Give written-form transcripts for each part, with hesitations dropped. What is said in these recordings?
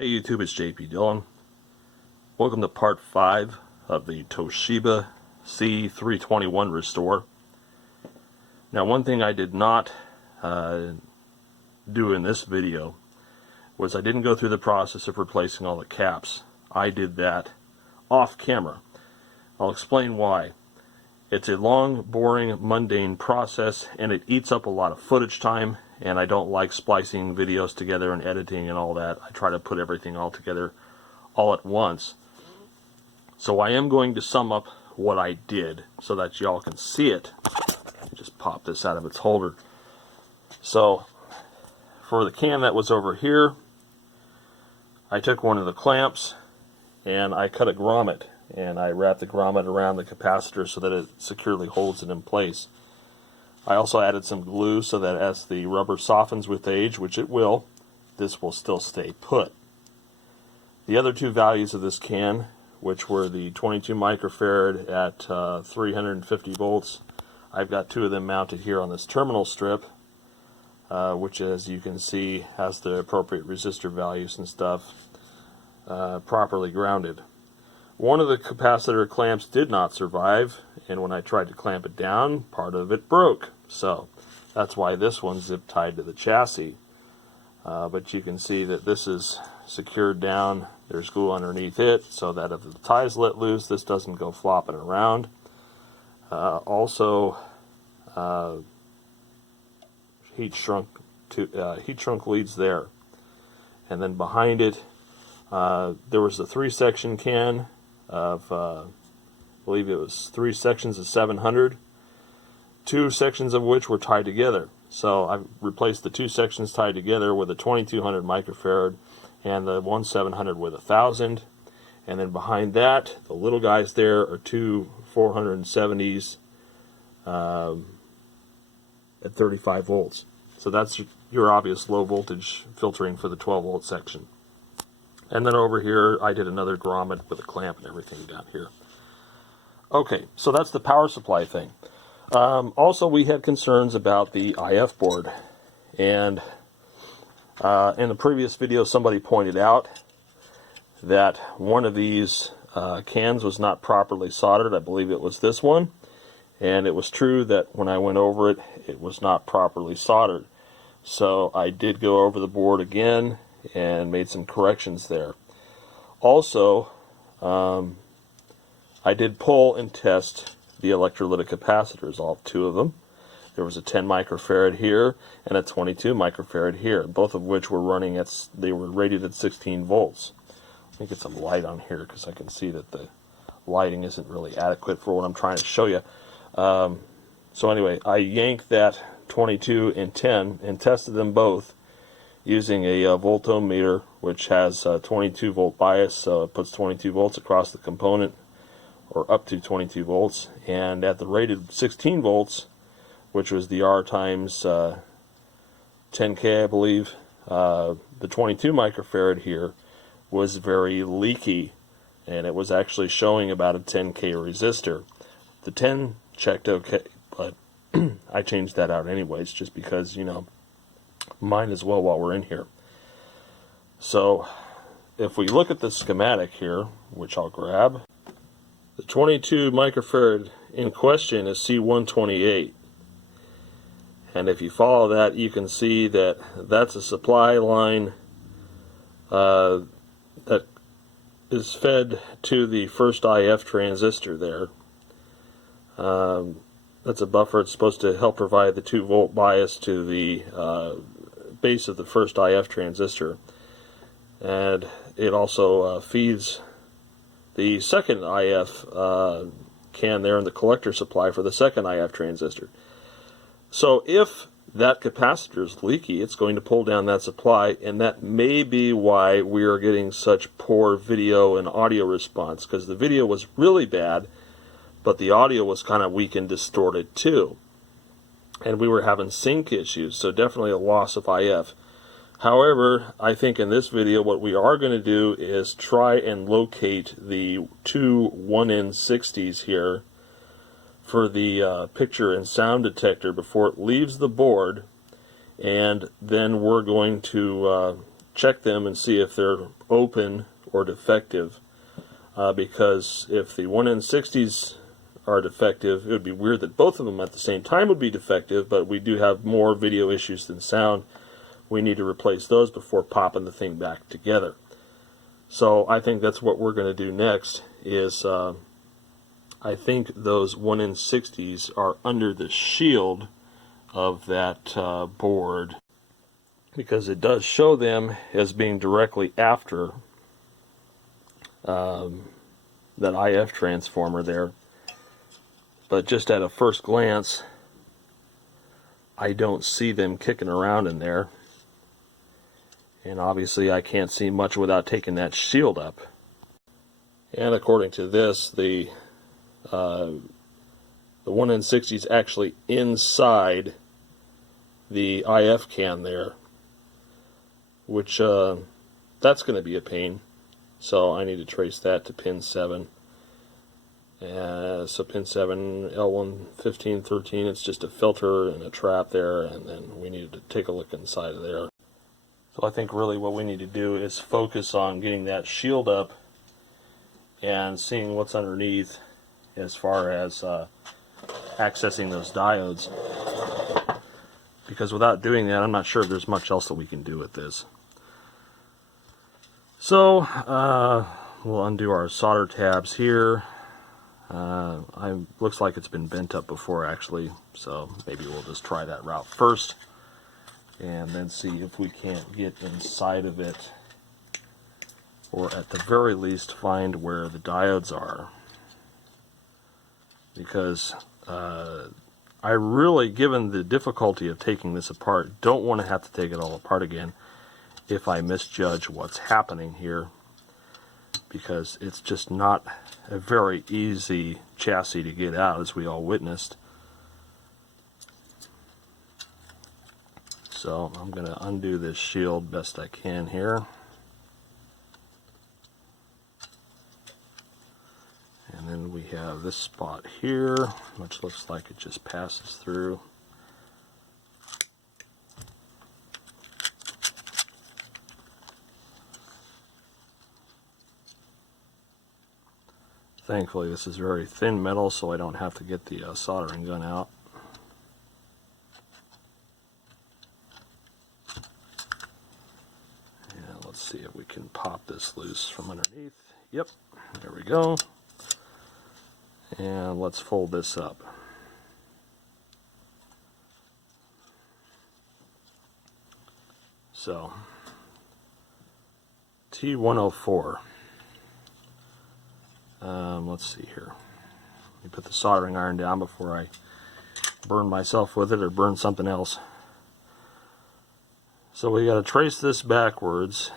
Hey YouTube, it's JP Dillon. Welcome to part 5 of the Toshiba C321 restore. Now, one thing I did not do in this video was I didn't go through the process of replacing all the caps. I did that off camera. I'll explain why. It's a long, boring, mundane process, and it eats up a lot of footage time, and I don't like splicing videos together and editing and all that. I try to put everything all together all at once. So I am going to sum up what I did so that y'all can see it. Just pop this out of its holder. So for the can that was over here, I took one of the clamps and I cut a grommet, and I wrapped the grommet around the capacitor so that it securely holds it in place. I also added some glue so that as the rubber softens with age, which it will, this will still stay put. The other two values of this can, which were the 22 microfarad at 350 volts, I've got two of them mounted here on this terminal strip, which, as you can see, has the appropriate resistor values and stuff properly grounded. One of the capacitor clamps did not survive, and when I tried to clamp it down, part of it broke. So that's why this one's zip tied to the chassis. But you can see that this is secured down. There's glue underneath it so that if the tie's let loose, this doesn't go flopping around. Also, heat shrunk leads there. And then behind it, there was a 3-section can of, I believe it was 3 sections of 700, 2 sections of which were tied together. So I replaced the 2 sections tied together with a 2200 microfarad and the 1700 with 1000. And then behind that, the little guys there are two 470s at 35 volts. So that's your obvious low voltage filtering for the 12 volt section. And then over here, I did another grommet with a clamp and everything down here. Okay, so that's the power supply thing. Also, we had concerns about the IF board. And in the previous video, somebody pointed out that one of these cans was not properly soldered. I believe it was this one. And it was true that when I went over it, it was not properly soldered. So I did go over the board again and made some corrections there. Also, I did pull and test the electrolytic capacitors, all 2 of them. There was a 10 microfarad here and a 22 microfarad here, both of which were running at, they were rated at 16 volts. Let me get some light on here because I can see that the lighting isn't really adequate for what I'm trying to show you. So anyway, I yanked that 22 and 10 and tested them both using a voltometer, which has 22 volt bias, so it puts 22 volts across the component, or up to 22 volts, and at the rated 16 volts, which was the R times 10K, I believe, the 22 microfarad here was very leaky, and it was actually showing about a 10K resistor. The 10 checked okay, but I changed that out anyways, just because, you know, might as well while we're in here. So if we look at the schematic here, which I'll grab, the 22 microfarad in question is C128, and if you follow that, you can see that that's a supply line that is fed to the first IF transistor there. That's a buffer. It's supposed to help provide the 2 volt bias to the base of the first IF transistor, and it also feeds the second IF can there in the collector supply for the second IF transistor. So if that capacitor is leaky, it's going to pull down that supply, and that may be why we are getting such poor video and audio response, because the video was really bad, but the audio was kind of weak and distorted too. And we were having sync issues, so definitely a loss of IF. However, I think in this video what we are going to do is try and locate the two 1N60s here for the picture and sound detector before it leaves the board, and then we're going to check them and see if they're open or defective, because if the 1N60s are defective, it would be weird that both of them at the same time would be defective, but we do have more video issues than sound. We need to replace those before popping the thing back together. So I think that's what we're going to do next. Is I think those 1N60s are under the shield of that board, because it does show them as being directly after that IF transformer there. But just at a first glance, I don't see them kicking around in there. And obviously I can't see much without taking that shield up. And according to this, the 1N60 is actually inside the IF can there, which that's going to be a pain. So I need to trace that to pin 7. So pin 7, L1, 15, 13, it's just a filter and a trap there, and then we need to take a look inside of there. So I think really what we need to do is focus on getting that shield up and seeing what's underneath as far as accessing those diodes. Because without doing that, I'm not sure if there's much else that we can do with this. So we'll undo our solder tabs here. Looks like it's been bent up before actually, so maybe we'll just try that route first and then see if we can't get inside of it, or at the very least find where the diodes are. Because I really, given the difficulty of taking this apart, don't want to have to take it all apart again if I misjudge what's happening here, because it's just not a very easy chassis to get out, as we all witnessed. So I'm going to undo this shield best I can here. And then we have this spot here, which looks like it just passes through. Thankfully this is very thin metal, so I don't have to get the soldering gun out. And let's see if we can pop this loose from underneath. Yep, there we go. And let's fold this up. So, T104. Let's see here. Let me put the soldering iron down before I burn myself with it or burn something else. So we got to trace this backwards,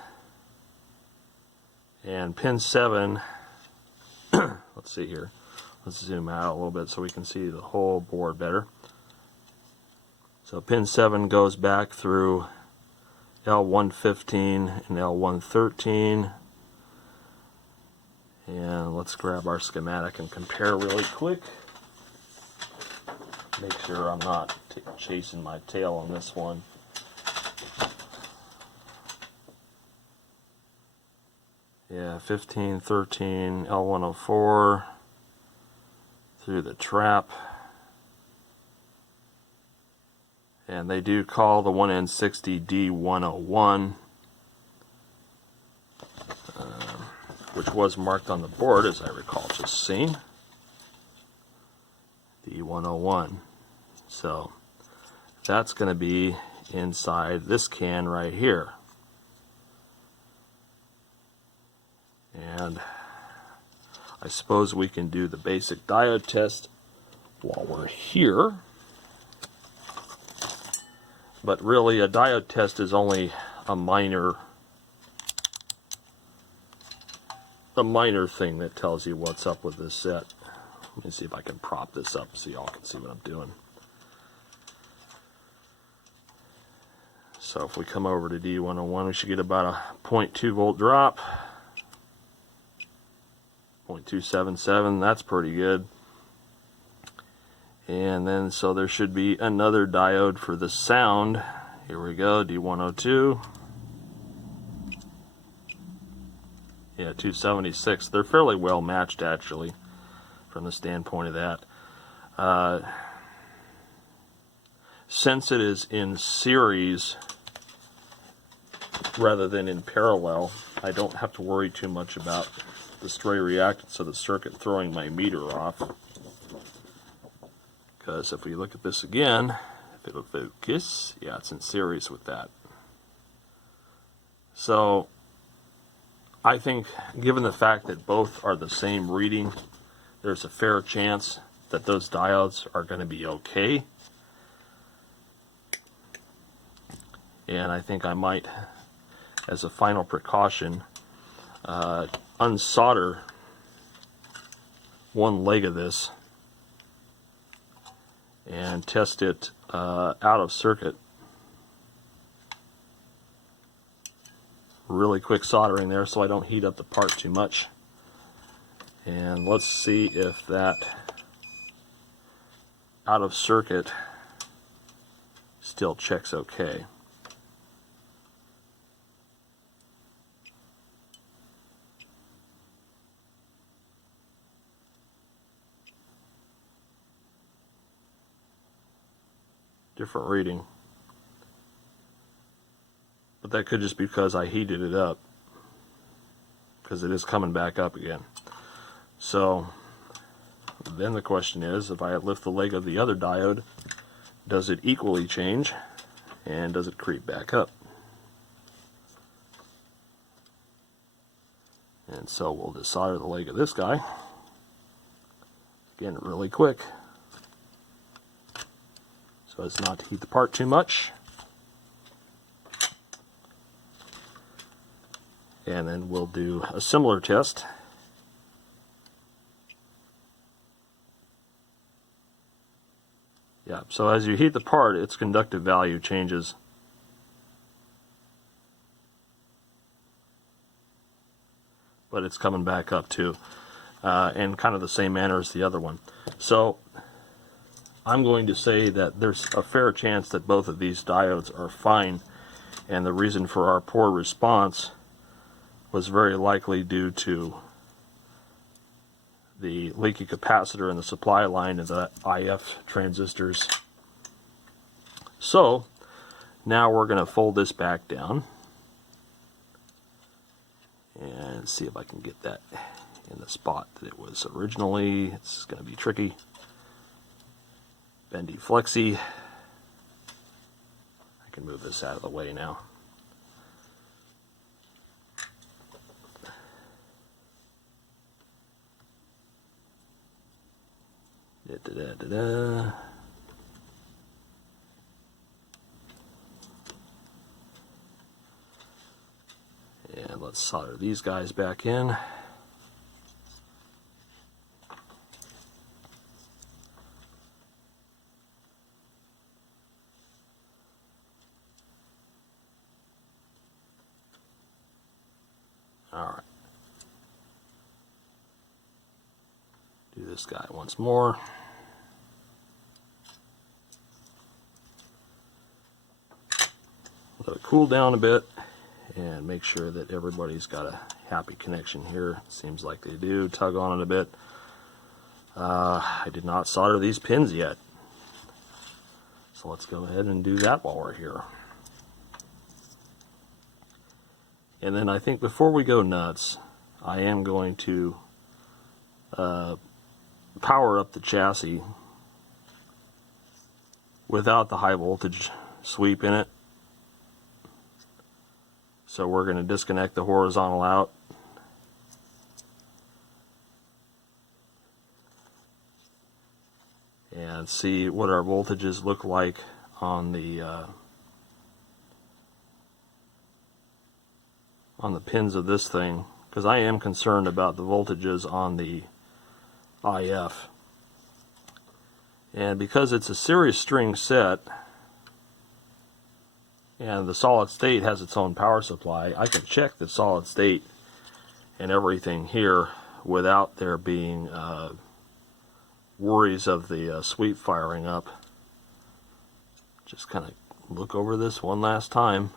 and pin 7, let's see here. Let's zoom out a little bit so we can see the whole board better. So pin 7 goes back through L115 and L113. And let's grab our schematic and compare really quick. Make sure I'm not chasing my tail on this one. Yeah, 15, 13, L104 through the trap. And they do call the 1N60 D101. Which was marked on the board, as I recall just seeing. D101. So that's going to be inside this can right here. And I suppose we can do the basic diode test while we're here. But really, a diode test is only a minor thing that tells you what's up with this set. Let me see if I can prop this up so y'all can see what I'm doing. So if we come over to D101, we should get about a 0.2 volt drop. 0.277, that's pretty good. And then so there should be another diode for the sound. Here we go, D102. Yeah, 276. They're fairly well matched, actually, from the standpoint of that. Since it is in series rather than in parallel, I don't have to worry too much about the stray reactance of the circuit throwing my meter off. Because if we look at this again, if it'll focus, yeah, it's in series with that. So I think, given the fact that both are the same reading, there's a fair chance that those diodes are going to be okay. And I think I might, as a final precaution, unsolder one leg of this and test it out of circuit. Really quick soldering there so I don't heat up the part too much. And let's see if that out of circuit still checks okay. Different reading. But that could just be because I heated it up, because it is coming back up again. So then the question is, if I lift the leg of the other diode, does it equally change and does it creep back up? And so we'll just solder the leg of this guy again really quick so as not to heat the part too much. And then we'll do a similar test. Yeah, so as you heat the part, its conductive value changes. But it's coming back up too, in kind of the same manner as the other one. So I'm going to say that there's a fair chance that both of these diodes are fine, and the reason for our poor response was very likely due to the leaky capacitor in the supply line of the IF transistors. So now we're going to fold this back down and see if I can get that in the spot that it was originally. It's going to be tricky. Bendy flexy. I can move this out of the way now. Da-da-da-da-da. And let's solder these guys back in. All right. Do this guy once more. Let it cool down a bit and make sure that everybody's got a happy connection here. Seems like they do. Tug on it a bit. I did not solder these pins yet, so let's go ahead and do that while we're here. And then I think before we go nuts, I am going to power up the chassis without the high voltage sweep in it. So we're going to disconnect the horizontal out. And see what our voltages look like on the pins of this thing, because I am concerned about the voltages on the IF. And because it's a series string set and the solid state has its own power supply, I can check the solid state and everything here without there being worries of the sweep firing up. Just kind of look over this one last time.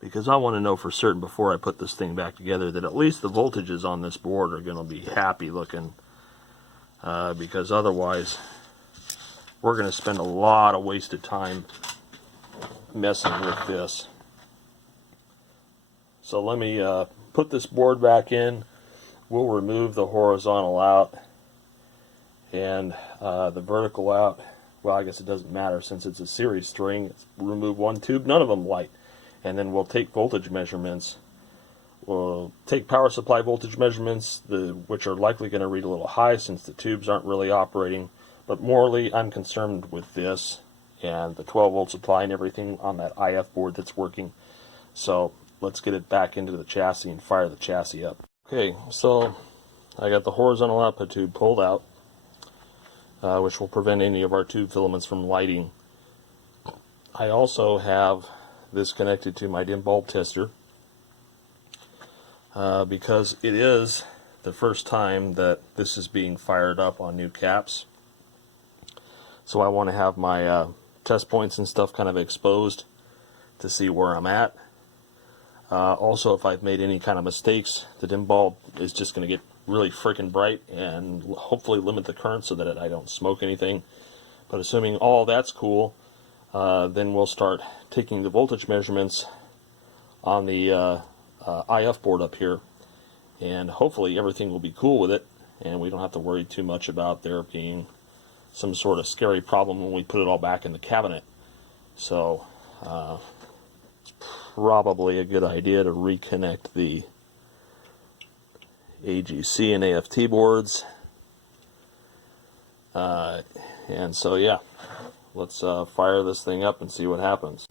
because I want to know for certain before I put this thing back together that at least the voltages on this board are going to be happy looking, because otherwise we're going to spend a lot of wasted time messing with this. So let me put this board back in. We'll remove the horizontal out and the vertical out. Well, I guess it doesn't matter since it's a series string. Remove one tube, none of them light. And then we'll take voltage measurements. We'll take power supply voltage measurements, which are likely going to read a little high since the tubes aren't really operating. But morally, I'm concerned with this and the 12 volt supply and everything on that IF board that's working. So let's get it back into the chassis and fire the chassis up. Okay, so I got the horizontal output tube pulled out, which will prevent any of our tube filaments from lighting. I also have this connected to my dim bulb tester because it is the first time that this is being fired up on new caps. So I want to have my test points and stuff kind of exposed to see where I'm at. Also, if I've made any kind of mistakes, the dim bulb is just going to get really freaking bright and hopefully limit the current so that I don't smoke anything. But assuming all that's cool, then we'll start taking the voltage measurements on the IF board up here, and hopefully everything will be cool with it and we don't have to worry too much about there being some sort of scary problem when we put it all back in the cabinet. So it's probably a good idea to reconnect the AGC and AFT boards. And so yeah, let's fire this thing up and see what happens.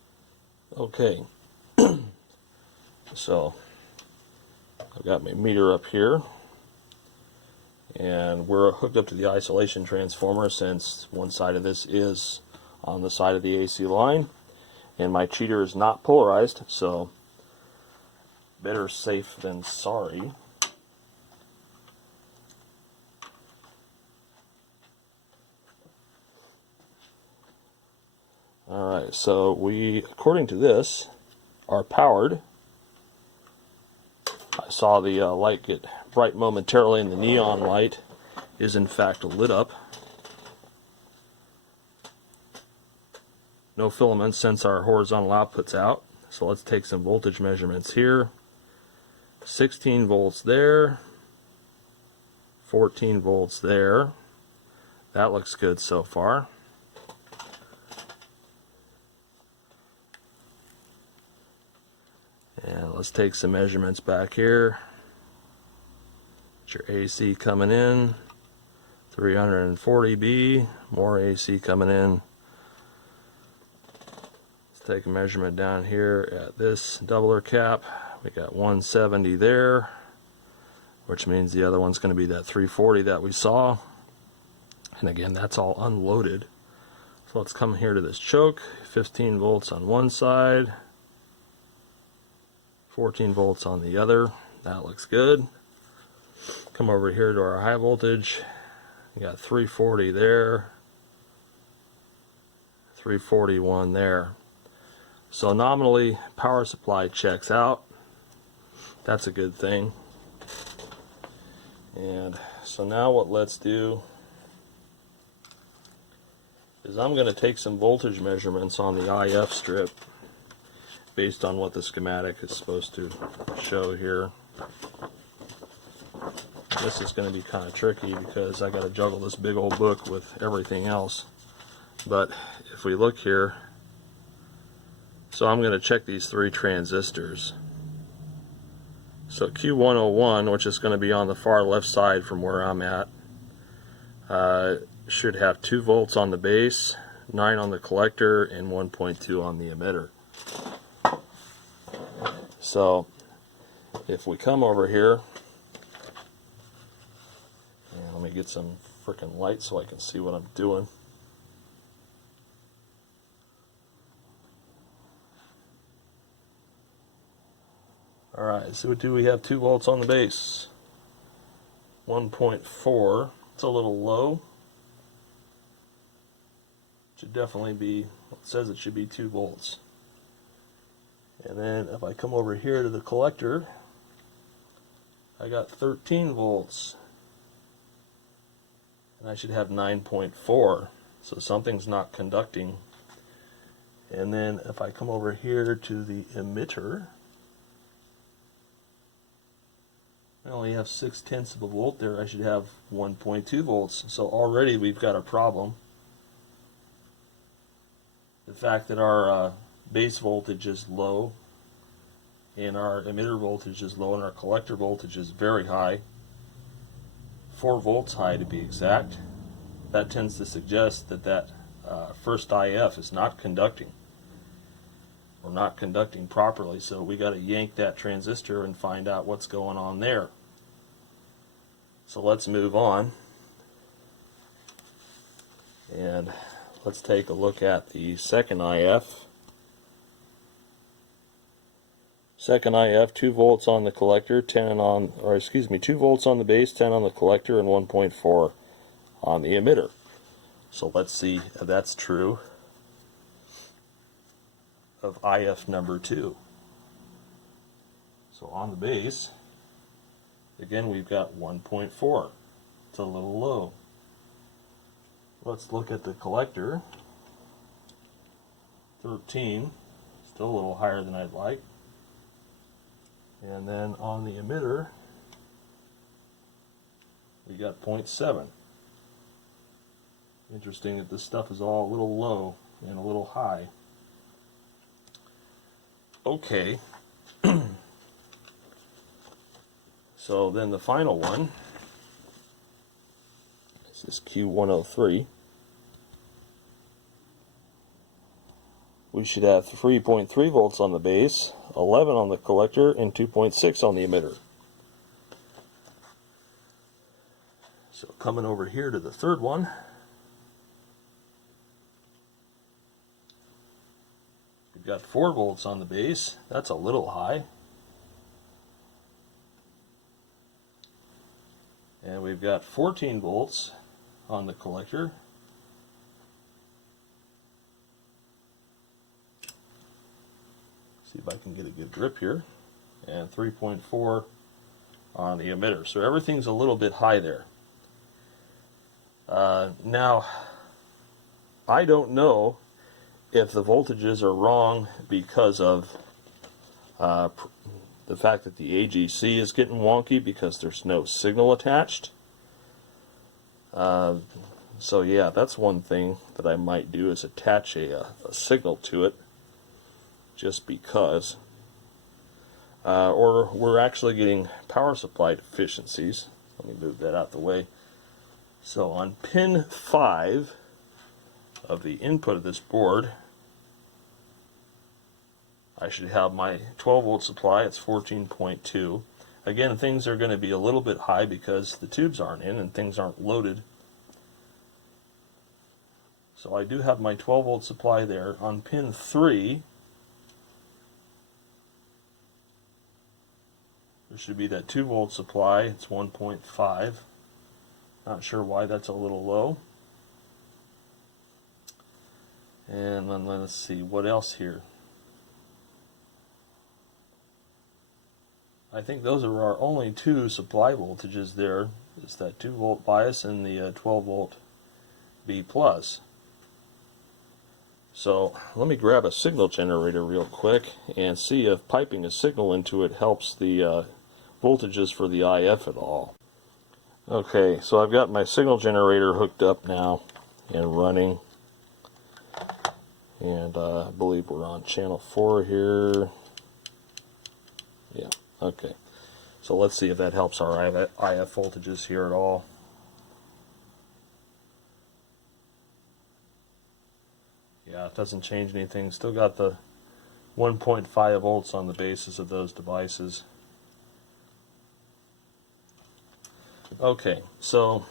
Okay, so I've got my meter up here, and we're hooked up to the isolation transformer since one side of this is on the side of the AC line, and my cheater is not polarized, so better safe than sorry. Alright, so we, according to this, are powered. I saw the light get bright momentarily, and the neon light is in fact lit up. No filaments since our horizontal output's out. So let's take some voltage measurements here. 16 volts there, 14 volts there. That looks good so far. And let's take some measurements back here. Get your AC coming in, 340B, more AC coming in. Let's take a measurement down here at this doubler cap. We got 170 there, which means the other one's going to be that 340 that we saw. And again, that's all unloaded. So let's come here to this choke, 15 volts on one side, 14 volts on the other. That looks good. Come over here to our high voltage. We got 340 there, 341 there. So nominally power supply checks out. That's a good thing. And so now what let's do is I'm going to take some voltage measurements on the IF strip based on what the schematic is supposed to show here. This is going to be kind of tricky because I got to juggle this big old book with everything else. But if we look here, so I'm going to check these three transistors. So Q101, which is going to be on the far left side from where I'm at, should have 2 volts on the base, 9 on the collector, and 1.2 on the emitter. So if we come over here, and let me get some freaking light so I can see what I'm doing. Alright, so do we have 2 volts on the base? 1.4. It's a little low. Should definitely be, it says it should be 2 volts. And then if I come over here to the collector, I got 13 volts. And I should have 9.4. So something's not conducting. And then if I come over here to the emitter, I only have 0.6 of a volt there. I should have 1.2 volts. So already we've got a problem. The fact that our base voltage is low and our emitter voltage is low and our collector voltage is very high, 4 volts high to be exact, that tends to suggest that that first IF is not conducting, or not conducting properly. So we got to yank that transistor and find out what's going on there. So let's move on and let's take a look at the second IF. Second IF, 2 volts on the collector, 2 volts on the base, 10 on the collector, and 1.4 on the emitter. So let's see if that's true of IF number 2. So on the base, again we've got 1.4. It's a little low. Let's look at the collector. 13, still a little higher than I'd like. And then on the emitter, we got 0.7. Interesting that this stuff is all a little low and a little high. Okay. So then the final one, this is Q103. We should have 3.3 volts on the base, 11 on the collector, and 2.6 on the emitter. So coming over here to the third one, we've got 4 volts on the base. That's a little high. And we've got 14 volts on the collector. See if I can get a good grip here. And 3.4 on the emitter. So everything's a little bit high there. Now, I don't know if the voltages are wrong because of the fact that the AGC is getting wonky because there's no signal attached. So yeah, that's one thing that I might do, is attach a signal to it, just because. Or we're actually getting power supply deficiencies. Let me move that out the way. So on pin 5 of the input of this board, I should have my 12 volt supply. It's 14.2. Again, things are going to be a little bit high because the tubes aren't in and things aren't loaded. So I do have my 12 volt supply there. On pin 3, there should be that 2 volt supply. It's 1.5. Not sure why that's a little low. And then let's see what else here. I think those are our only 2 supply voltages there. It's that 2 volt bias and the 12 volt B+. So let me grab a signal generator real quick and see if piping a signal into it helps the voltages for the IF at all. Okay, so I've got my signal generator hooked up now and running. And I believe we're on channel 4 here. Yeah. Okay, so let's see if that helps our IF voltages here at all. Yeah, it doesn't change anything. Still got the 1.5 volts on the basis of those devices. Okay, so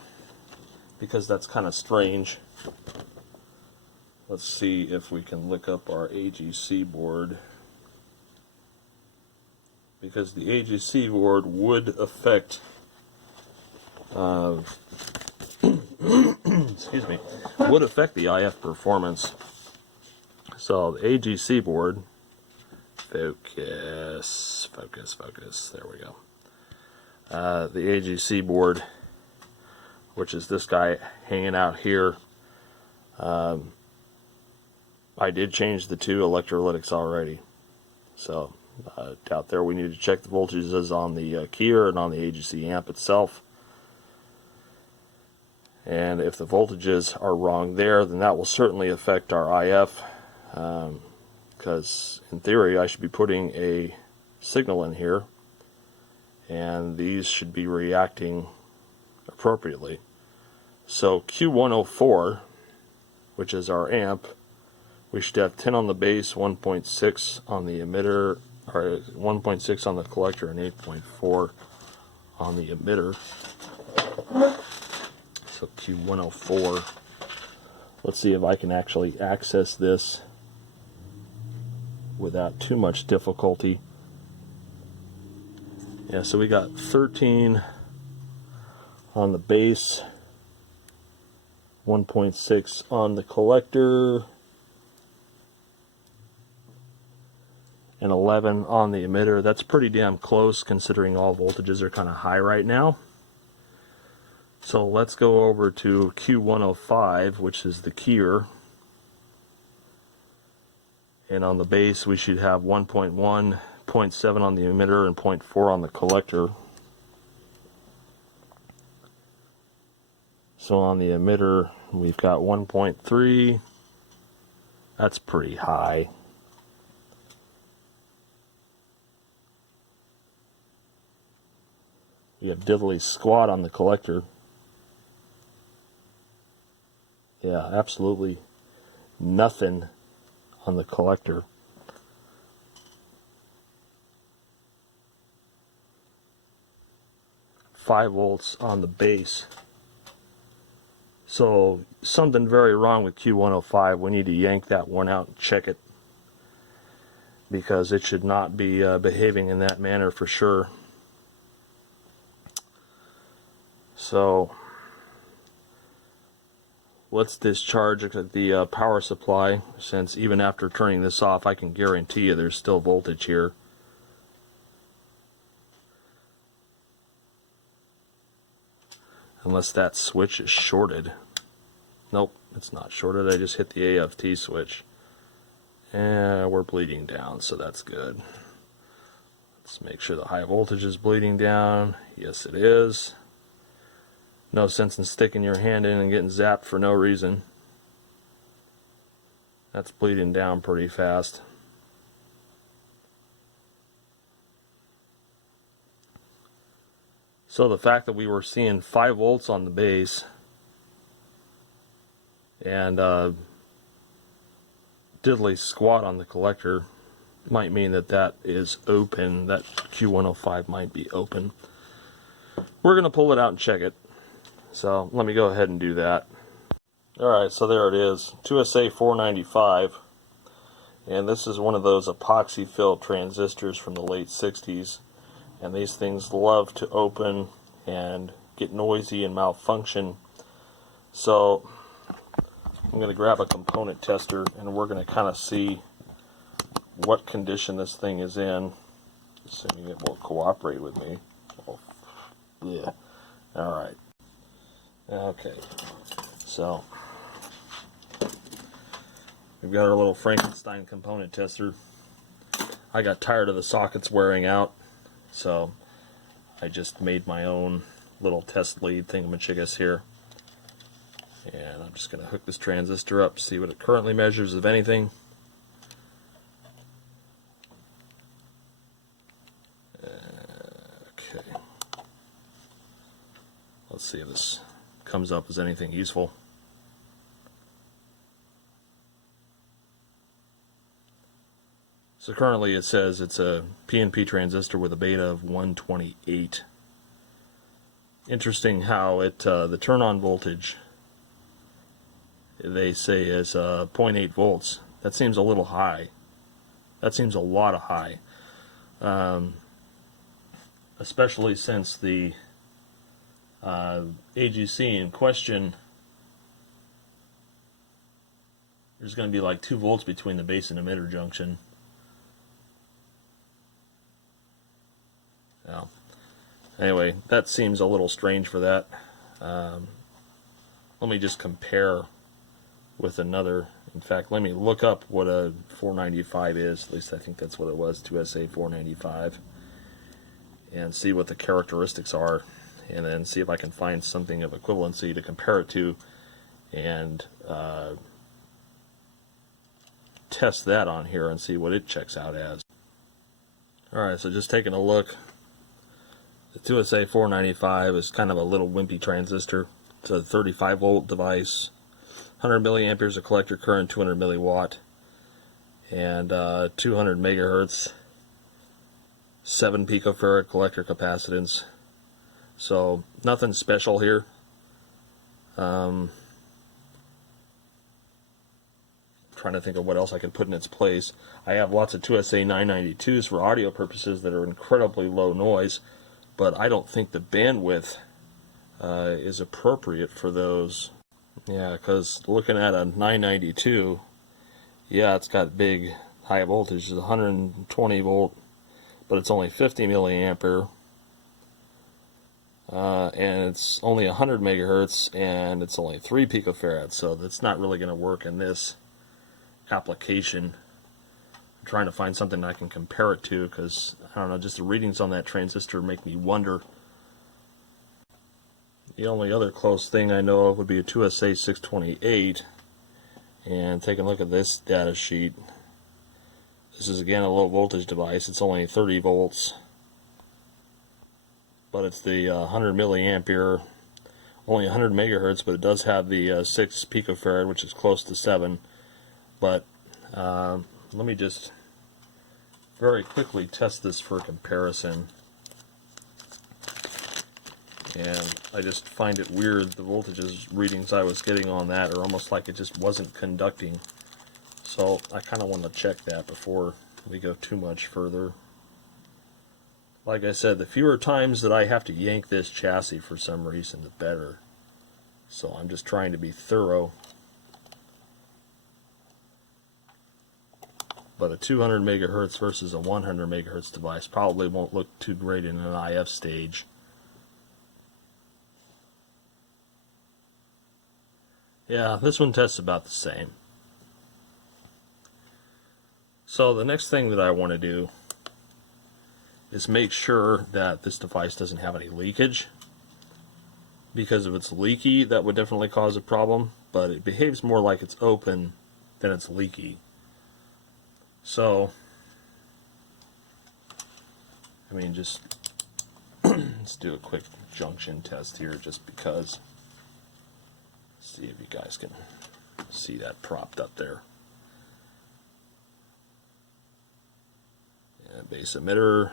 because that's kind of strange, let's see if we can look up our AGC board. Because the AGC board would affect excuse me, would affect the IF performance. So the AGC board, if Focus, focus, focus. There we go. The AGC board, which is this guy hanging out here. I did change the two electrolytics already. So out there we need to check the voltages on the keyer and on the AGC amp itself. And if the voltages are wrong there, then that will certainly affect our IF. Because in theory I should be putting a signal in here and these should be reacting appropriately. So Q104, which is our amp, we should have 10 on the base, 1.6 on the emitter, or 1.6 on the collector and 8.4 on the emitter. So Q104. Let's see if I can actually access this without too much difficulty. Yeah, so we got 13 on the base, 1.6 on the collector, and 11 on the emitter. That's pretty damn close considering all voltages are kind of high right now. So let's go over to Q105, which is the keyer. And on the base we should have 1.1, 0.7 on the emitter, and 0.4 on the collector. So on the emitter we've got 1.3. That's pretty high. We have diddly squat on the collector. Yeah, absolutely nothing on the collector. Five volts on the base. So something very wrong with Q105. We need to yank that one out and check it, because it should not be behaving in that manner for sure. So let's discharge the power supply, since even after turning this off I can guarantee you there's still voltage here. Unless that switch is shorted. Nope, it's not shorted. I just hit the AFT switch. And we're bleeding down, so that's good. Let's make sure the high voltage is bleeding down. Yes, it is. No sense in sticking your hand in and getting zapped for no reason. That's bleeding down pretty fast. So the fact that we were seeing 5 volts on the base and diddly squat on the collector might mean that that is open. That Q105 might be open. We're going to pull it out and check it. So let me go ahead and do that. Alright, so there it is, 2SA495, and this is one of those epoxy filled transistors from the late 60s, and these things love to open and get noisy and malfunction. So I'm going to grab a component tester and we're going to kind of see what condition this thing is in, assuming it will cooperate with me. Oh, yeah. Alright. Okay, so we've got our little Frankenstein component tester. I got tired of the sockets wearing out, so I just made my own little test lead thingamajiggas here. And I'm just going to hook this transistor up, see what it currently measures, if anything. Okay. Let's see if this comes up as anything useful. So currently it says it's a PNP transistor with a beta of 128. Interesting how it the turn-on voltage they say is 0.8 volts. That seems a little high. That seems a lot of high, especially since the AGC in question, there's going to be like 2 volts between the base and emitter junction. Well, anyway, that seems a little strange for that. Let me just compare with another. In fact, let me look up what a 495 is. At least I think that's what it was, 2SA 495, and see what the characteristics are, and then see if I can find something of equivalency to compare it to, and test that on here and see what it checks out as. Alright, so just taking a look. The 2SA 495 is kind of a little wimpy transistor. It's a 35 volt device, 100 milliamperes of collector current, 200 milliwatt, and 200 megahertz, 7 picofarad collector capacitance. So nothing special here. Trying to think of what else I can put in its place. I have lots of 2SA 992s for audio purposes that are incredibly low noise, but I don't think the bandwidth is appropriate for those. Yeah, because looking at a 992, yeah, it's got big high voltage, it's 120 volt, but it's only 50 milliampere, and it's only 100 megahertz, and it's only 3 picofarads, so that's not really going to work in this application. I'm trying to find something I can compare it to, because I don't know, just the readings on that transistor make me wonder. The only other close thing I know of would be a 2SA 628, and take a look at this data sheet. This is again a low voltage device. It's only 30 volts, but it's the 100 milliampere, only 100 megahertz, but it does have the 6 picofarad, which is close to 7. But let me just very quickly test this for comparison. And I just find it weird, the voltages readings I was getting on that are almost like it just wasn't conducting. So I kind of want to check that before we go too much further. Like I said, the fewer times that I have to yank this chassis for some reason, the better. So I'm just trying to be thorough. But a 200 megahertz versus a 100 megahertz device probably won't look too great in an IF stage. Yeah, this one tests about the same. So the next thing that I want to do is make sure that this device doesn't have any leakage, because if it's leaky, that would definitely cause a problem, but it behaves more like it's open than it's leaky. So, I mean, just let's do a quick junction test here, just because. See if you guys can see that propped up there. And base emitter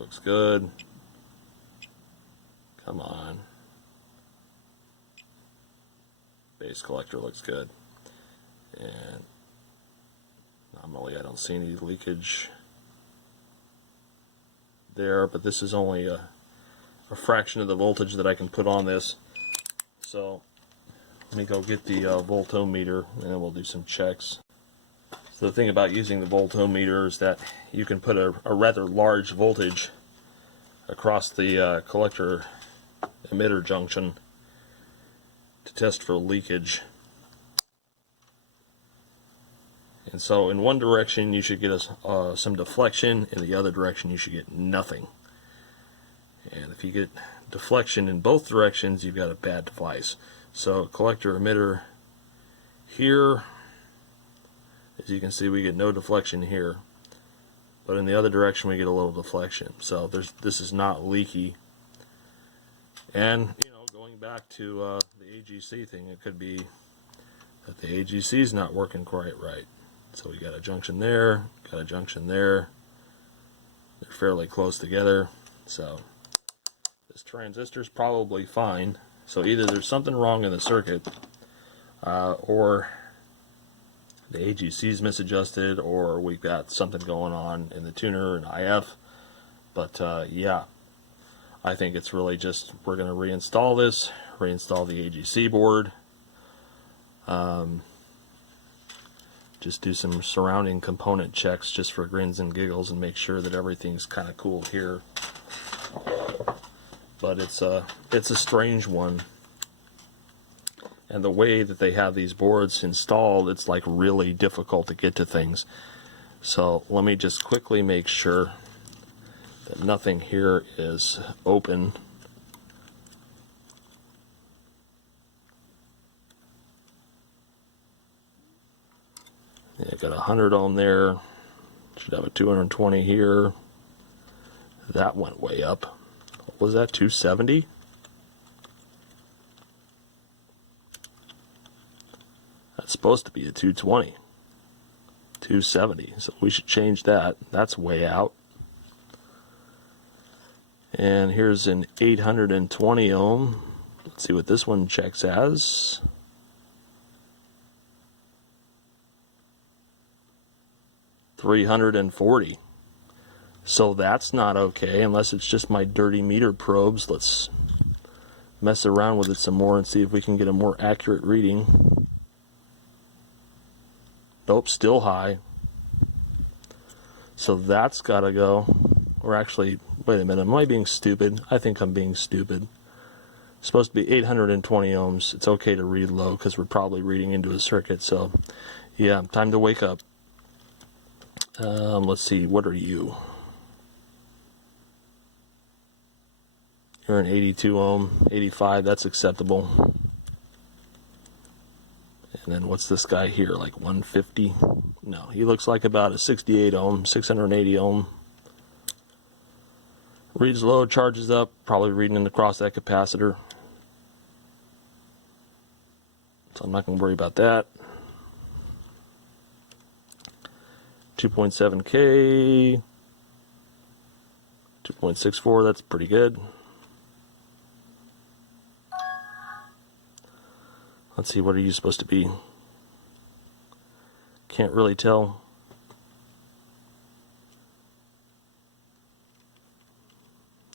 looks good. Come on. Base collector looks good. And normally I don't see any leakage there, but this is only a fraction of the voltage that I can put on this. So let me go get the voltometer, and then we'll do some checks. So the thing about using the voltometer is that you can put a rather large voltage across the collector emitter junction to test for leakage. And so in one direction you should get some deflection, in the other direction you should get nothing. And if you get deflection in both directions, you've got a bad device. So collector emitter here, as you can see, we get no deflection here, but in the other direction we get a little deflection. So this is not leaky. And you know, going back to the AGC thing, it could be that the AGC is not working quite right. So we got a junction there, got a junction there. They're fairly close together. So this transistor is probably fine. So either there's something wrong in the circuit, or the AGC is misadjusted, or we've got something going on in the tuner and IF. But yeah, I think it's really just, we're going to reinstall this, reinstall the AGC board, just do some surrounding component checks just for grins and giggles and make sure that everything's kind of cool here. But it's a strange one. And the way that they have these boards installed, it's like really difficult to get to things. So let me just quickly make sure that nothing here is open. Yeah, got a 100 ohm there. Should have a 220 here. That went way up. What was that, 270? That's supposed to be a 220. 270, so we should change that. That's way out. And here's an 820 ohm. Let's see what this one checks as. $340. So that's not okay, unless it's just my dirty meter probes. Let's mess around with it some more and see if we can get a more accurate reading. Nope, still high. So that's got to go. Or actually, wait a minute, am I being stupid? I think I'm being stupid. It's supposed to be 820 ohms. It's okay to read low because we're probably reading into a circuit. So yeah, time to wake up. Let's see, what are you? You're an 82 ohm, 85, that's acceptable. And then what's this guy here, like 150? No, he looks like about a 68 ohm, 680 ohm. Reads low, charges up, probably reading across that capacitor. So I'm not going to worry about that. 2.7K, 2.64, that's pretty good. Let's see, what are you supposed to be? Can't really tell.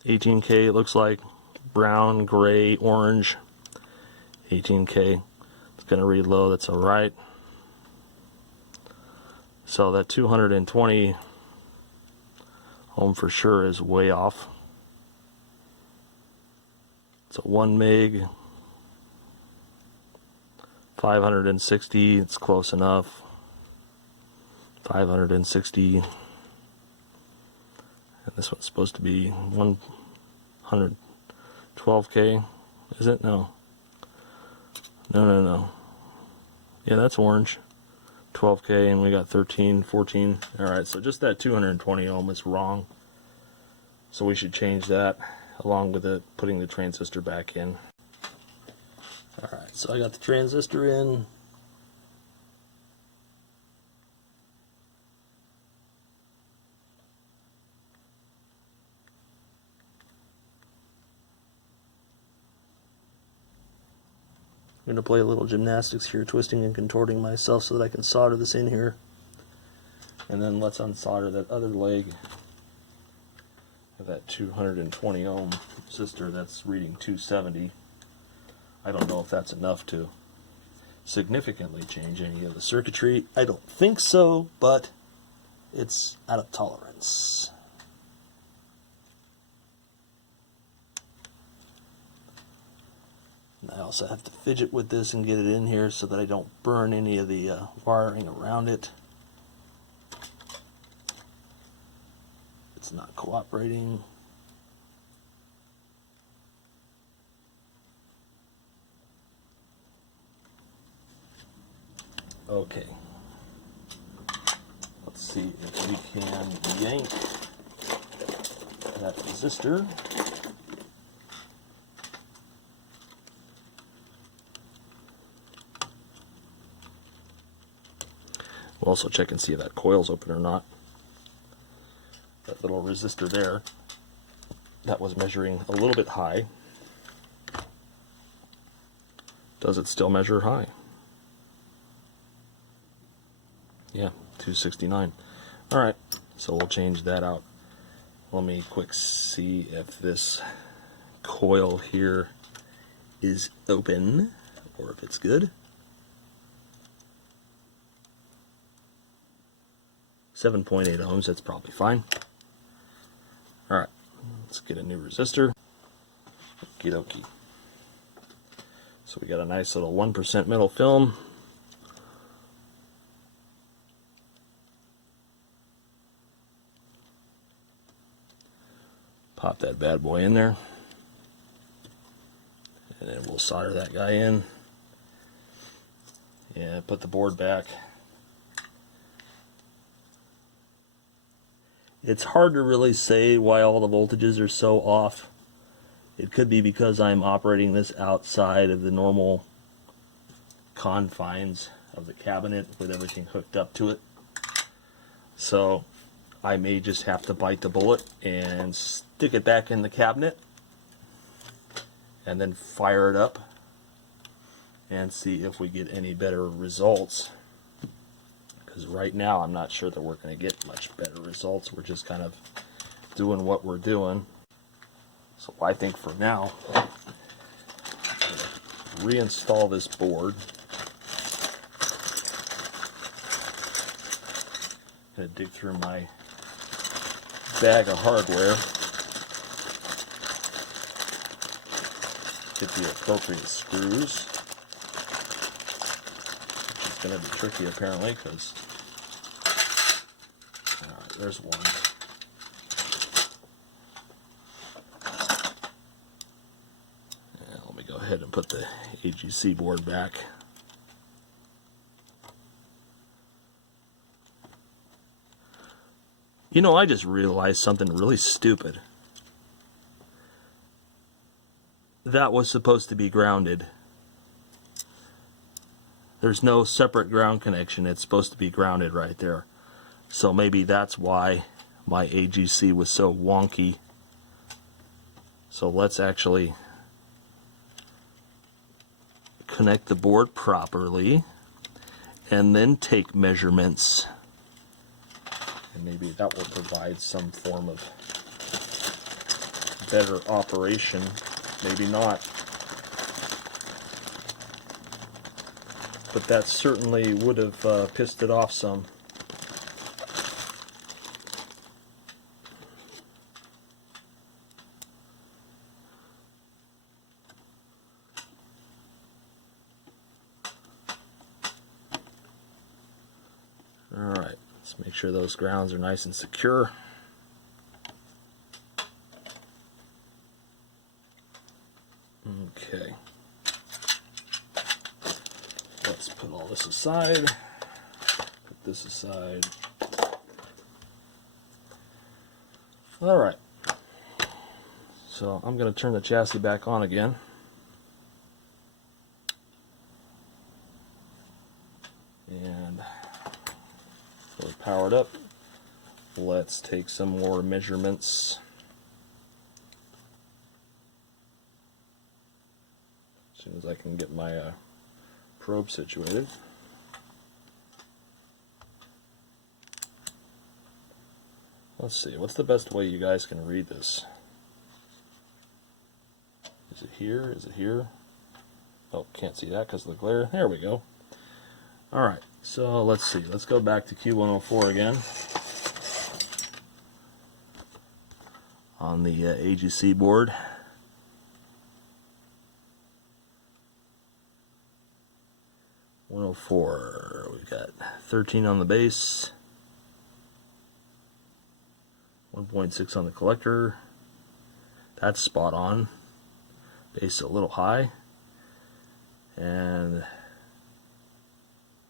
$18K it looks like. Brown, gray, orange. $18K. It's going to read low, that's alright. So that 220 ohm for sure is way off. It's a 1 meg. 560, it's close enough. 560. And this one's supposed to be 112K. Is it? No. No. Yeah, that's orange. 12K, and we got 13, 14. Alright, so just that 220 ohm is wrong. So we should change that along with it, putting the transistor back in. Alright, so I got the transistor in. I'm going to play a little gymnastics here, twisting and contorting myself so that I can solder this in here. And then let's unsolder that other leg of that 220 ohm resistor that's reading 270. I don't know if that's enough to significantly change any of the circuitry. I don't think so, but it's out of tolerance. And I also have to fidget with this and get it in here so that I don't burn any of the wiring around it. It's not cooperating. Okay. Let's see if we can yank that resistor. We'll also check and see if that coil's open or not. That little resistor there, that was measuring a little bit high. Does it still measure high? Yeah, 269. Alright, so we'll change that out. Let me quick see if this coil here is open or if it's good. 7.8 ohms, that's probably fine. Alright, let's get a new resistor. Okie dokie. So we got a nice little 1% metal film. Pop that bad boy in there. And then we'll solder that guy in. Yeah, put the board back. It's hard to really say why all the voltages are so off. It could be because I'm operating this outside of the normal confines of the cabinet with everything hooked up to it. So I may just have to bite the bullet and stick it back in the cabinet and then fire it up and see if we get any better results. Because right now I'm not sure that we're going to get much better results. We're just kind of doing what we're doing. So I think for now, I'm going to reinstall this board. I'm going to dig through my bag of hardware, get the appropriate screws, which is going to be tricky apparently because there's one. Let me go ahead and put the AGC board back. You know, I just realized something really stupid. That was supposed to be grounded. There's no separate ground connection. It's supposed to be grounded right there. So maybe that's why my AGC was so wonky. So let's actually connect the board properly and then take measurements. And maybe that will provide some form of better operation. Maybe not. But that certainly would have pissed it off some. Alright, let's make sure those grounds are nice and secure. Okay. Let's put all this aside. Put this aside. Alright. So I'm going to turn the chassis back on again. And we're powered up. Let's take some more measurements. As soon as I can get my probe situated. Let's see, what's the best way you guys can read this? Is it here? Is it here? Oh, can't see that because of the glare. There we go. Alright, so let's see. Let's go back to Q104 again. On the AGC board. 104, we've got 13 on the base, 1.6 on the collector. That's spot on. Base a little high, and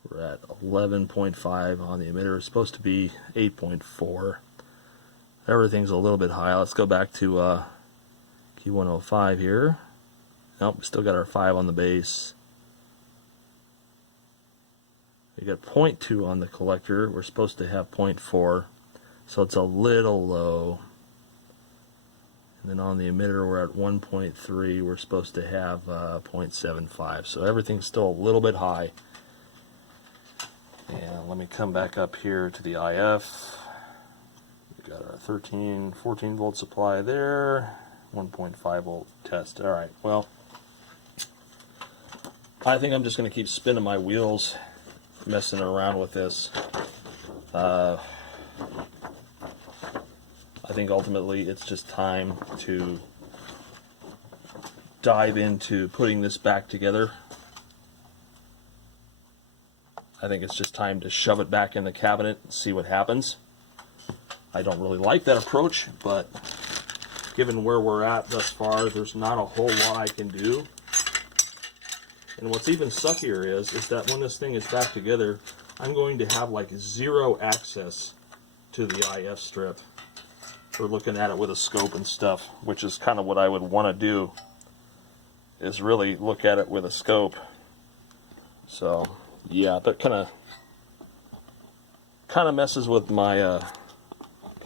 we're at 11.5 on the emitter. It's supposed to be 8.4. Everything's a little bit high. Let's go back to Q105 here. Nope, we still got our 5 on the base. We got 0.2 on the collector. We're supposed to have 0.4, so it's a little low. And then on the emitter, we're at 1.3. We're supposed to have 0.75, so everything's still a little bit high. And let me come back up here to the IF. We got our 14 volt supply there, 1.5 volt test. All right, well, I think I'm just going to keep spinning my wheels, messing around with this. I think ultimately it's just time to dive into putting this back together. I think it's just time to shove it back in the cabinet and see what happens. I don't really like that approach, but given where we're at thus far, there's not a whole lot I can do. And what's even suckier is that when this thing is back together, I'm going to have like zero access to the IF strip for looking at it with a scope and stuff, which is kind of what I would want to do, is really look at it with a scope. So yeah, that kind of messes with my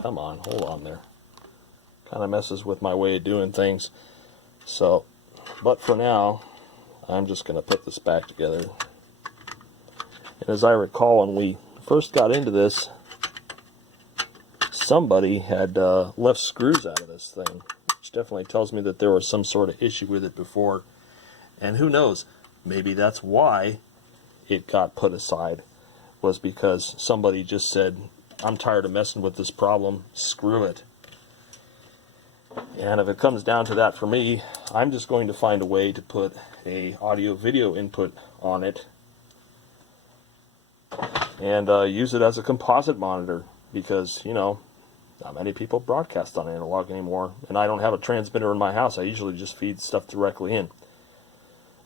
come on, hold on there. Kind of messes with my way of doing things. So, but for now, I'm just going to put this back together. And as I recall, when we first got into this, somebody had left screws out of this thing, which definitely tells me that there was some sort of issue with it before. And who knows, maybe that's why it got put aside, was because somebody just said, I'm tired of messing with this problem, screw it. And if it comes down to that for me, I'm just going to find a way to put a audio video input on it and use it as a composite monitor, because, you know, not many people broadcast on analog anymore, and I don't have a transmitter in my house. I usually just feed stuff directly in.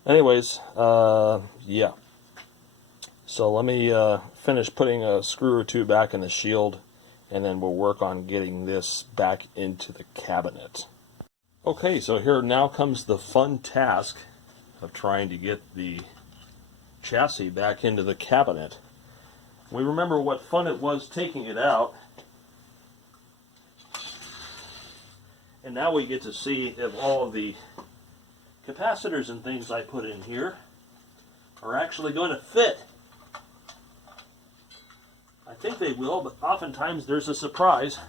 Anyways, yeah. So let me finish putting a screw or two back in the shield, and then we'll work on getting this back into the cabinet. Okay, so here now comes the fun task of trying to get the chassis back into the cabinet. We remember what fun it was taking it out, and now we get to see if all of the capacitors and things I put in here are actually going to fit. I think they will, but oftentimes there's a surprise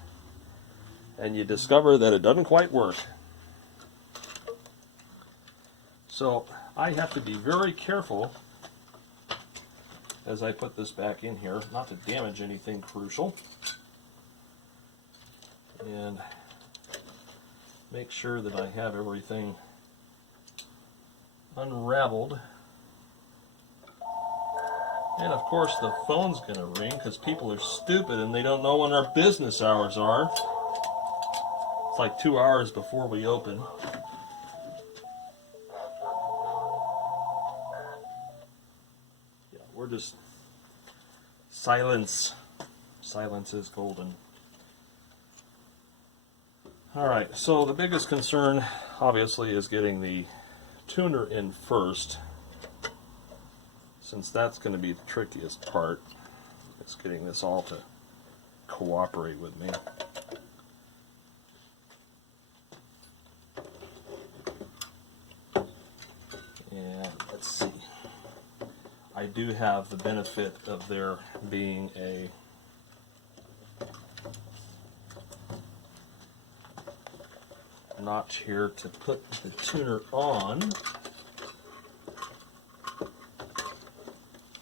and you discover that it doesn't quite work. So I have to be very careful as I put this back in here, not to damage anything crucial, and make sure that I have everything unraveled. And of course the phone's going to ring because people are stupid and they don't know when our business hours are. It's like 2 hours before we open. Yeah, we're just... silence. Silence is golden. Alright, so the biggest concern obviously is getting the tuner in first, since that's going to be the trickiest part. It's getting this all to cooperate with me. And let's see. I do have the benefit of there being a notch here to put the tuner on,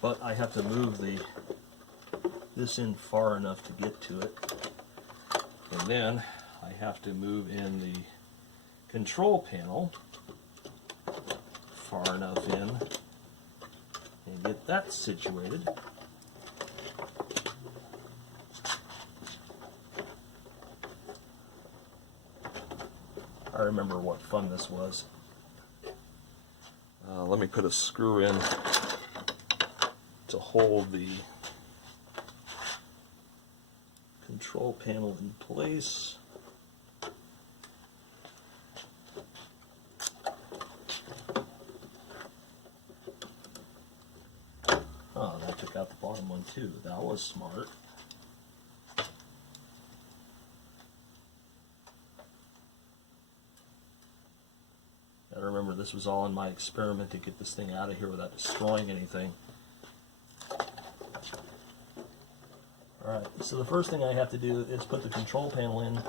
but I have to move this in far enough to get to it, and then I have to move in the control panel far enough in and get that situated. I remember what fun this was. Let me put a screw in to hold the control panel in place. Oh, that took out the bottom one too. That was smart. I remember this was all in my experiment to get this thing out of here without destroying anything. Alright, so the first thing I have to do is put the control panel in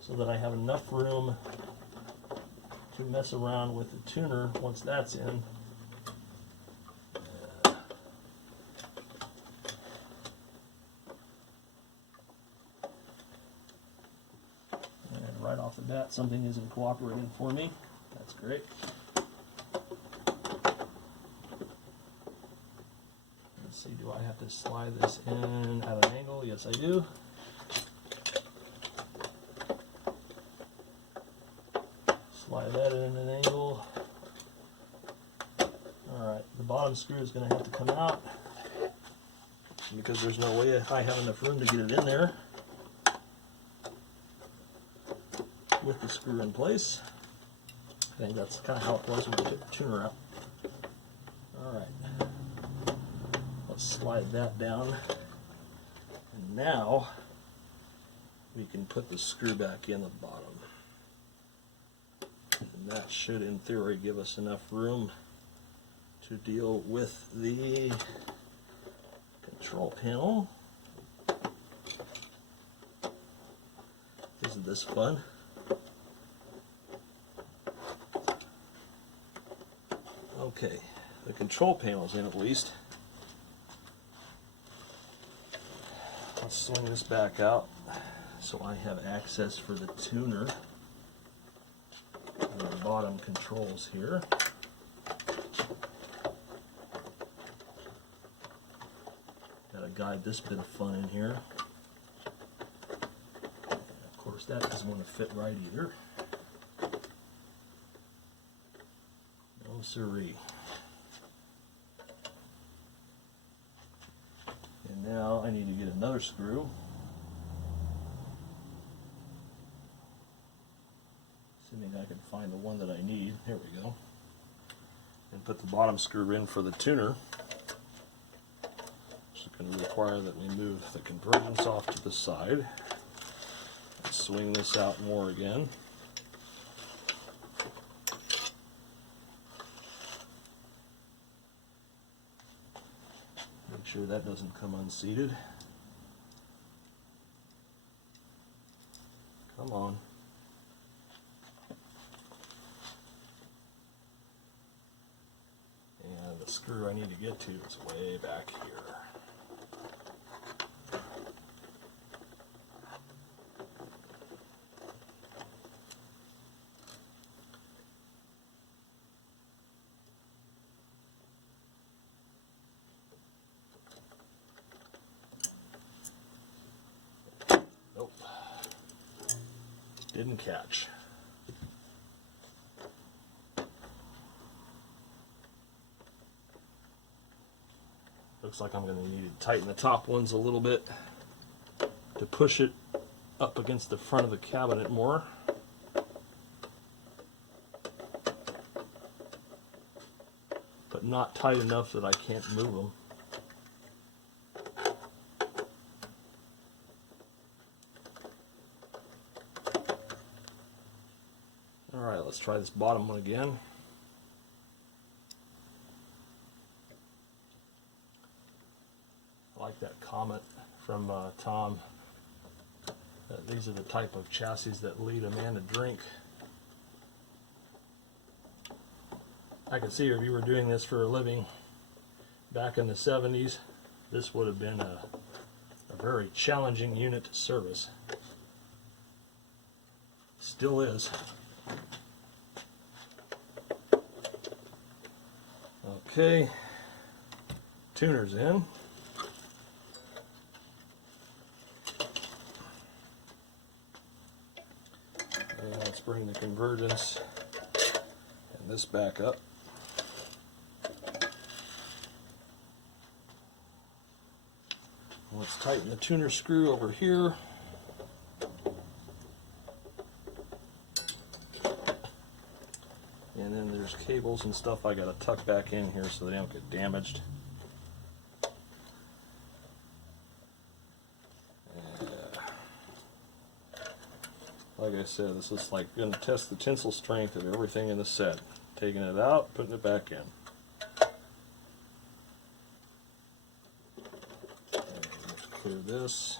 so that I have enough room to mess around with the tuner once that's in. right off the bat something isn't cooperating for me. That's great. Let's see, do I have to slide this in at an angle? Yes, I do. Slide that in at an angle. Alright, the bottom screw is going to have to come out because there's no way I have enough room to get it in there with the screw in place. I think that's kind of how it was when we took the tuner out. Alright, let's slide that down, and now we can put the screw back in the bottom. And that should, in theory, give us enough room to deal with the control panel. Isn't this fun? Okay, the control panel's in at least. Let's swing this back out so I have access for the tuner and the bottom controls here. Gotta guide this bit of fun in here. And of course, that doesn't want to fit right either. No siree. And now I need to get another screw. Assuming I can find the one that I need. There we go. And put the bottom screw in for the tuner. Which is going to require that we move the convergence off to the side. And swing this out more again. Make sure that doesn't come unseated. Come on. And the screw I need to get to is way back here. Nope. Didn't catch. Looks like I'm going to need to tighten the top ones a little bit to push it up against the front of the cabinet more. But not tight enough that I can't move them. Alright, let's try this bottom one again. I like that comment from Tom. These are the type of chassis that lead a man to drink. I can see if you were doing this for a living back in the 70s, this would have been a very challenging unit to service. Still is. Okay, tuner's in. And let's bring the convergence and this back up. Let's tighten the tuner screw over here. And then there's cables and stuff I gotta tuck back in here so they don't get damaged. Like I said, this is like going to test the tensile strength of everything in the set. Taking it out, putting it back in. Okay, let's clear this.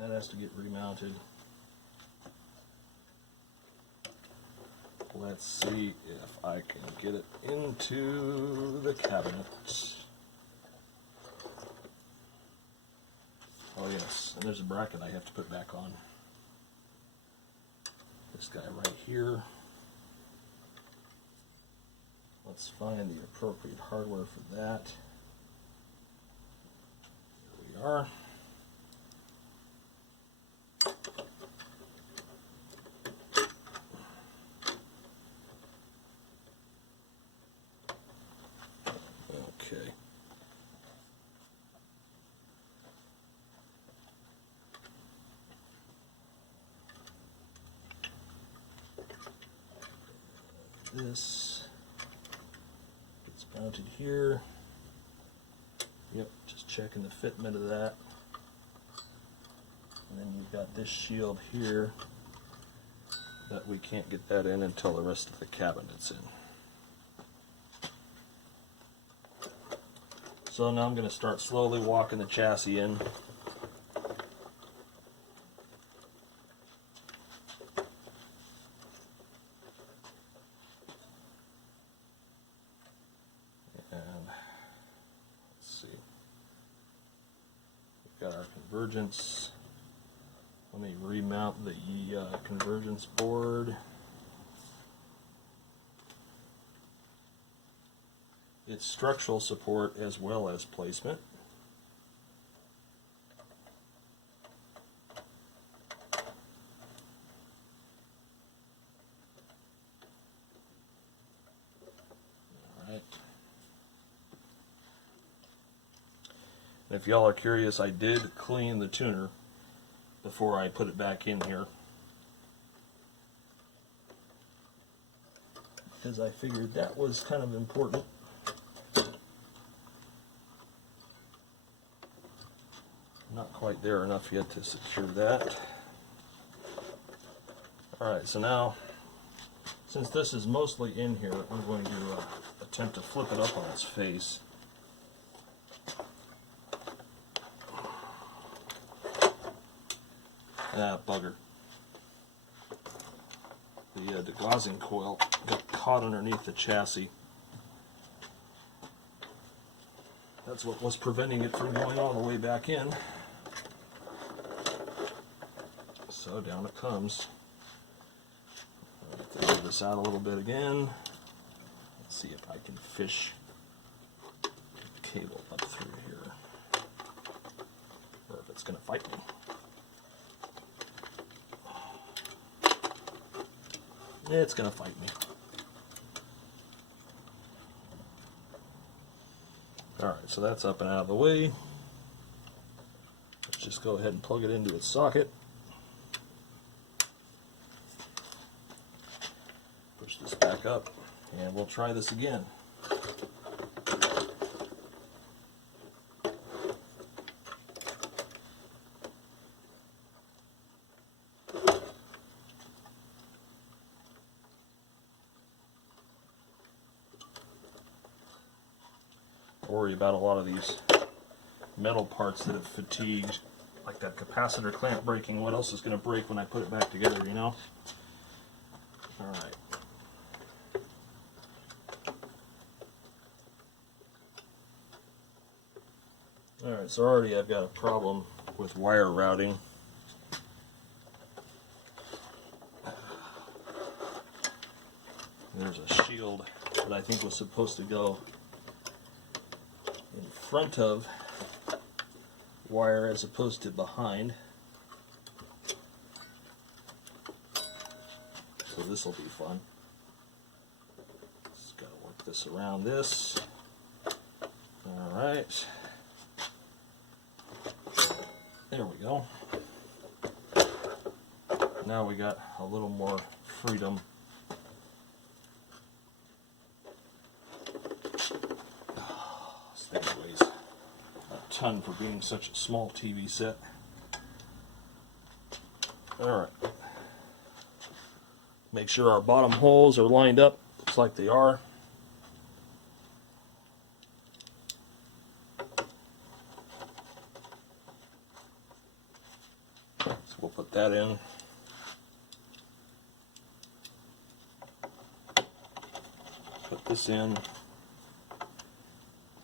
That has to get remounted. Let's see if I can get it into the cabinet. Oh yes, and there's a bracket I have to put back on. this guy right here. Let's find the appropriate hardware for that. Here we are. Okay. This gets mounted here. Yep, just checking the fitment of that. And then you've got this shield here that we can't get that in until the rest of the cabinet's in. So now I'm going to start slowly walking the chassis in. And let's see. We've got our convergence. Let me remount the convergence board. It's structural support as well as placement. All right. And if y'all are curious, I did clean the tuner before I put it back in here, because I figured that was kind of important. Not quite there enough yet to secure that. Alright, so now, since this is mostly in here, I'm going to attempt to flip it up on its face. Ah, bugger. The degaussing coil got caught underneath the chassis. That's what was preventing it from going all the way back in. So down it comes. I'll have to move this out a little bit again. Let's see if I can fish the cable up through here. Or if it's going to fight me. It's going to fight me. Alright, so that's up and out of the way. Let's just go ahead and plug it into its socket. Push this back up, and we'll try this again. Worry about a lot of these metal parts that have fatigued, like that capacitor clamp breaking. What else is going to break when I put it back together, you know? Alright. Alright, so already I've got a problem with wire routing. There's a shield that I think was supposed to go in front of wire as opposed to behind. So this will be fun. Just got to work this around this. Alright. There we go. Now we got a little more freedom. This thing weighs a ton for being such a small TV set. Alright. Make sure our bottom holes are lined up. Looks like they are. So we'll put that in. Put this in.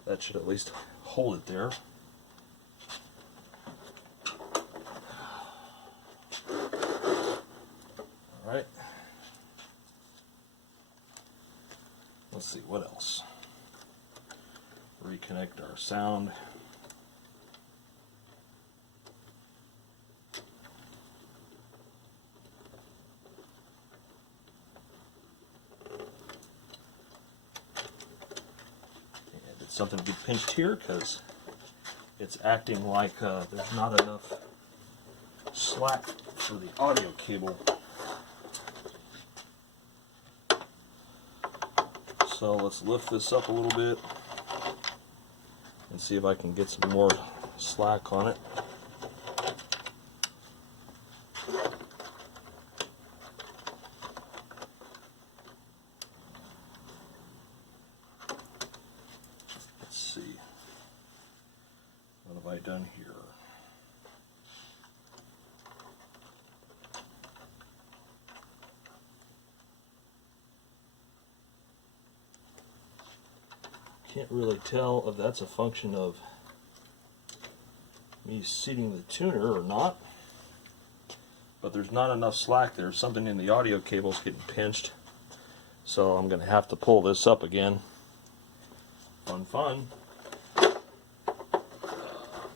That should at least hold it there. Alright. let's see, what else? Reconnect our sound. And did something get pinched here because it's acting like there's not enough slack for the audio cable. So let's lift this up a little bit and see if I can get some more slack on it. Let's see. What have I done here? Can't really tell if that's a function of me seating the tuner or not, but there's not enough slack there. Something in the audio cable's getting pinched, so I'm going to have to pull this up again. Fun.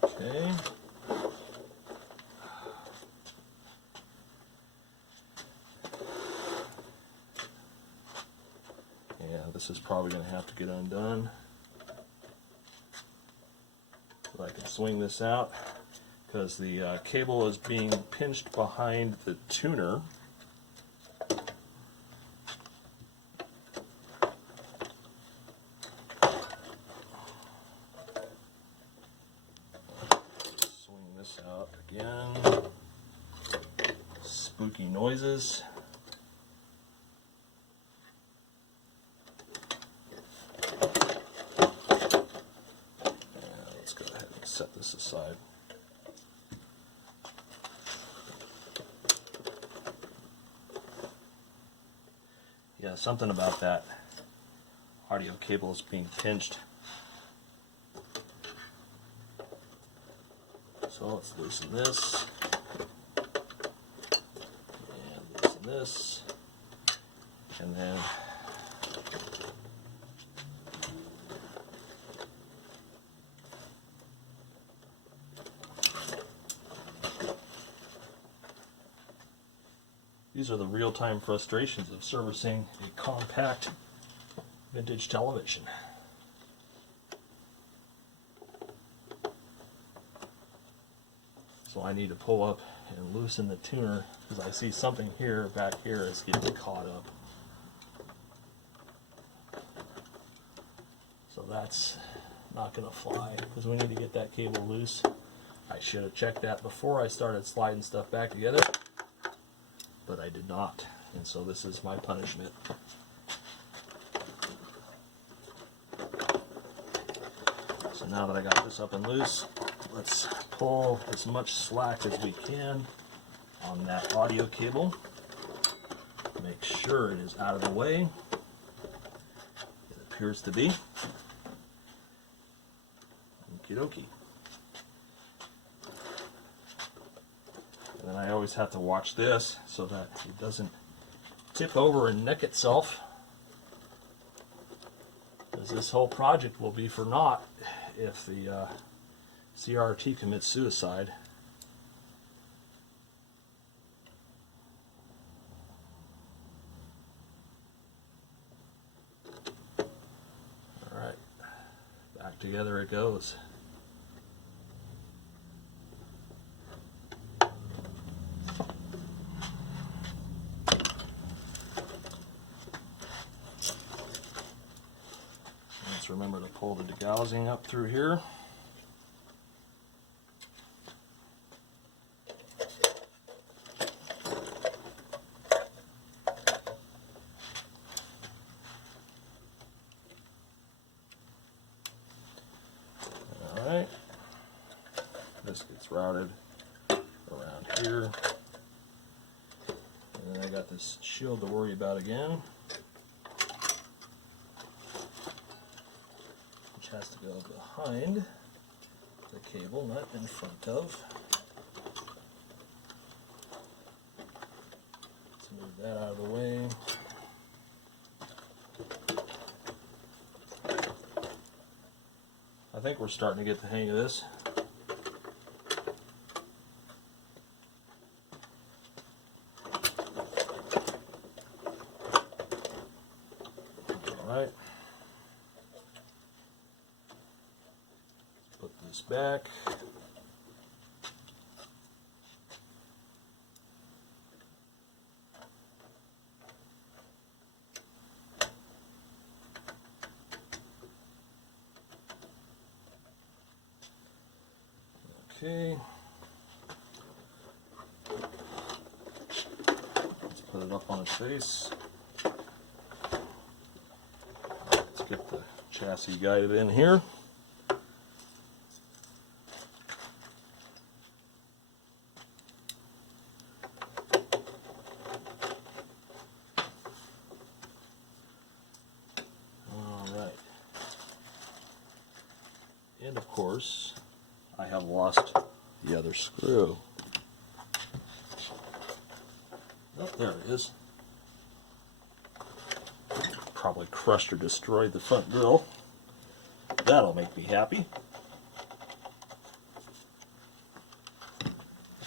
Okay. Yeah, this is probably going to have to get undone. So I can swing this out because the cable is being pinched behind the tuner. Swing this out again. Spooky noises. Set this aside. Yeah, something about that audio cable is being pinched. So let's loosen this. And loosen this. And then these are the real-time frustrations of servicing a compact vintage television. So I need to pull up and loosen the tuner because I see something here, back here, is getting caught up. So that's not going to fly because we need to get that cable loose. I should have checked that before I started sliding stuff back together, but I did not, and so this is my punishment. So now that I got this up and loose, let's pull as much slack as we can on that audio cable. Make sure it is out of the way. It appears to be. Okie dokie. And then I always have to watch this so that it doesn't tip over and neck itself, because this whole project will be for naught if the CRT commits suicide. Alright, back together it goes. Let's remember to pull the degaussing up through here. Alright, this gets routed around here. And then I got this shield to worry about again, which has to go behind the cable, not in front of. Let's move that out of the way. think we're starting to get the hang of this. Alright. Put this back. Okay, let's put it up on its face. Let's get the chassis guided in here. All right, and of course, I have lost the other screw. Oh, there it is. Probably crushed or destroyed the front grill. That'll make me happy.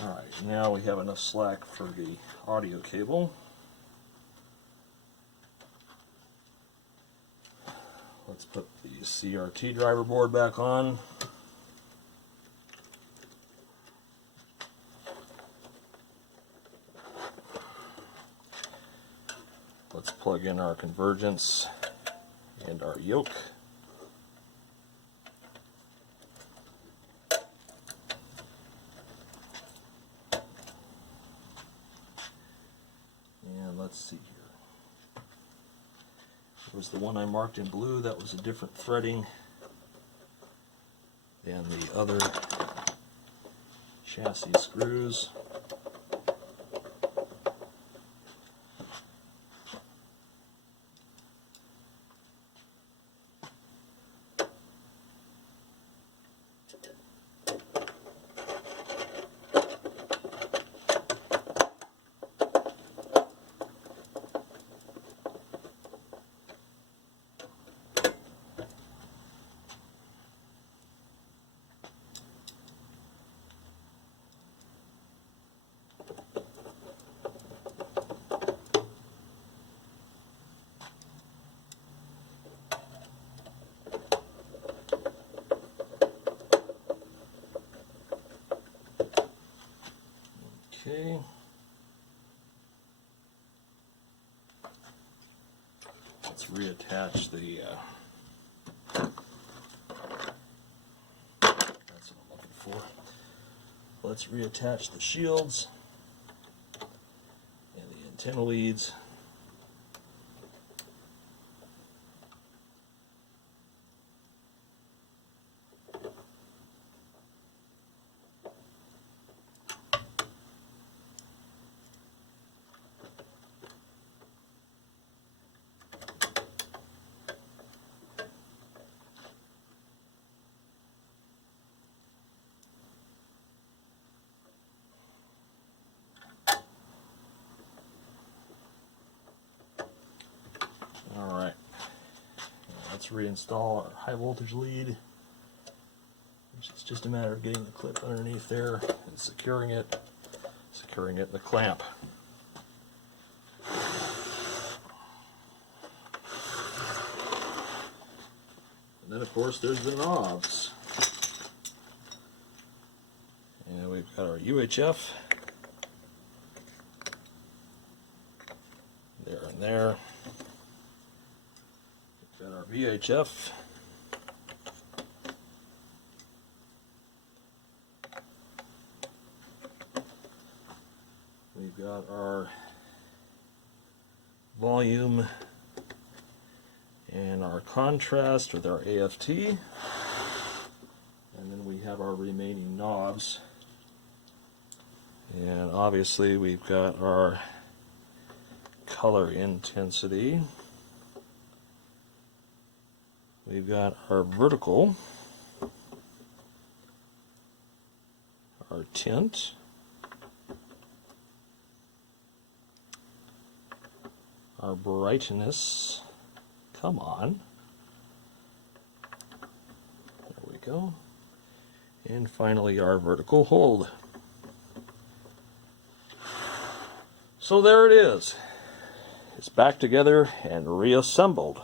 Alright, now we have enough slack for the audio cable. Let's put the CRT driver board back on. Let's plug in our convergence and our yoke. And let's see here. There was the one I marked in blue, that was a different threading than the other chassis screws. Okay. Let's reattach the that's what I'm looking for. Let's reattach the shields and the antenna leads. Alright, let's reinstall our high voltage lead, which is just a matter of getting the clip underneath there and securing it in the clamp. And then of course there's the knobs. And we've got our UHF there and there. Got our VHF. We've got our volume and our contrast with our AFT. And then we have our remaining knobs. And obviously we've got our color intensity. We've got our vertical, our tint, our brightness, come on, there we go. And finally our vertical hold. So there it is. It's back together and reassembled.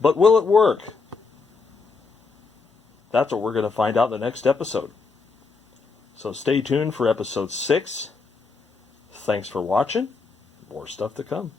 But will it work? That's what we're going to find out in the next episode. So stay tuned for episode 6. Thanks for watching. More stuff to come.